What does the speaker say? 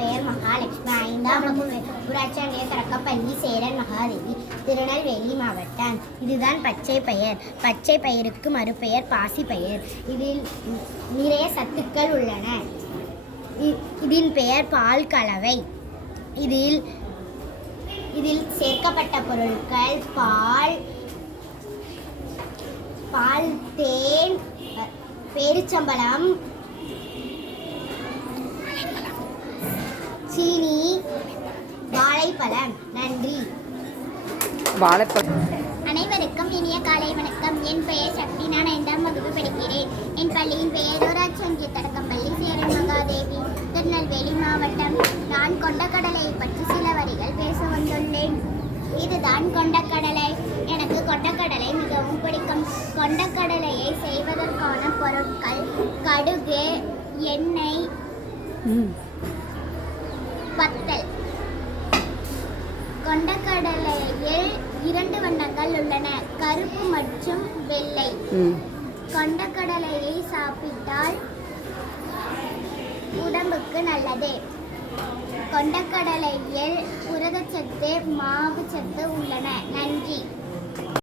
பெயர் மகாலட்சுமி. 5ஆம் வகுப்பு ஊராட்சி ஒன்றிய தொடக்கப்பள்ளி சேரன் மகாதேவி, திருநெல்வேலி மாவட்டம். இதுதான் பச்சை பயிர். பச்சை பயிருக்கு மறுபெயர் பாசி பயிர். இதில் நிறைய சத்துக்கள் உள்ளன. இதன் பெயர் பால் கலவை. இதில் சேர்க்கப்பட்ட பொருட்கள் பால், தேன், பேரிச்சம்பழம், சீனி, வாழைப்பழம். நன்றி. அனைவருக்கும் இனிய காலை வணக்கம். என் பெயர் சக்தி. நான் 5ஆம் வகுப்பு படிக்கிறேன். என் பள்ளியின் பெயர் ஊராட்சி ஒன்றிய தொடக்கப்பள்ளி சேரன் மகாதேவி, திருநெல்வேலி மாவட்டம். நான் கொண்டக்கடலையை பற்றி சில வரிகள் பேச வந்துள்ளேன். இதுதான் கொண்டக்கடலை. எனக்கு கொண்டக்கடலை மிகவும் பிடிக்கும். கொண்டக்கடலையை செய்வதற்கான பொருட்கள் கடுகு, எண்ணெய், வத்தல். கொண்டக்கடலையில் 2 வண்ணங்கள் உள்ளன, கருப்பு மற்றும் வெள்ளை. கொண்டக்கடலையை சாப்பிட்டால் உடம்புக்கு நல்லது. கொண்டக்கடலையில் புரதச்சத்து, மாவுச்சத்து உள்ளன. நன்றி.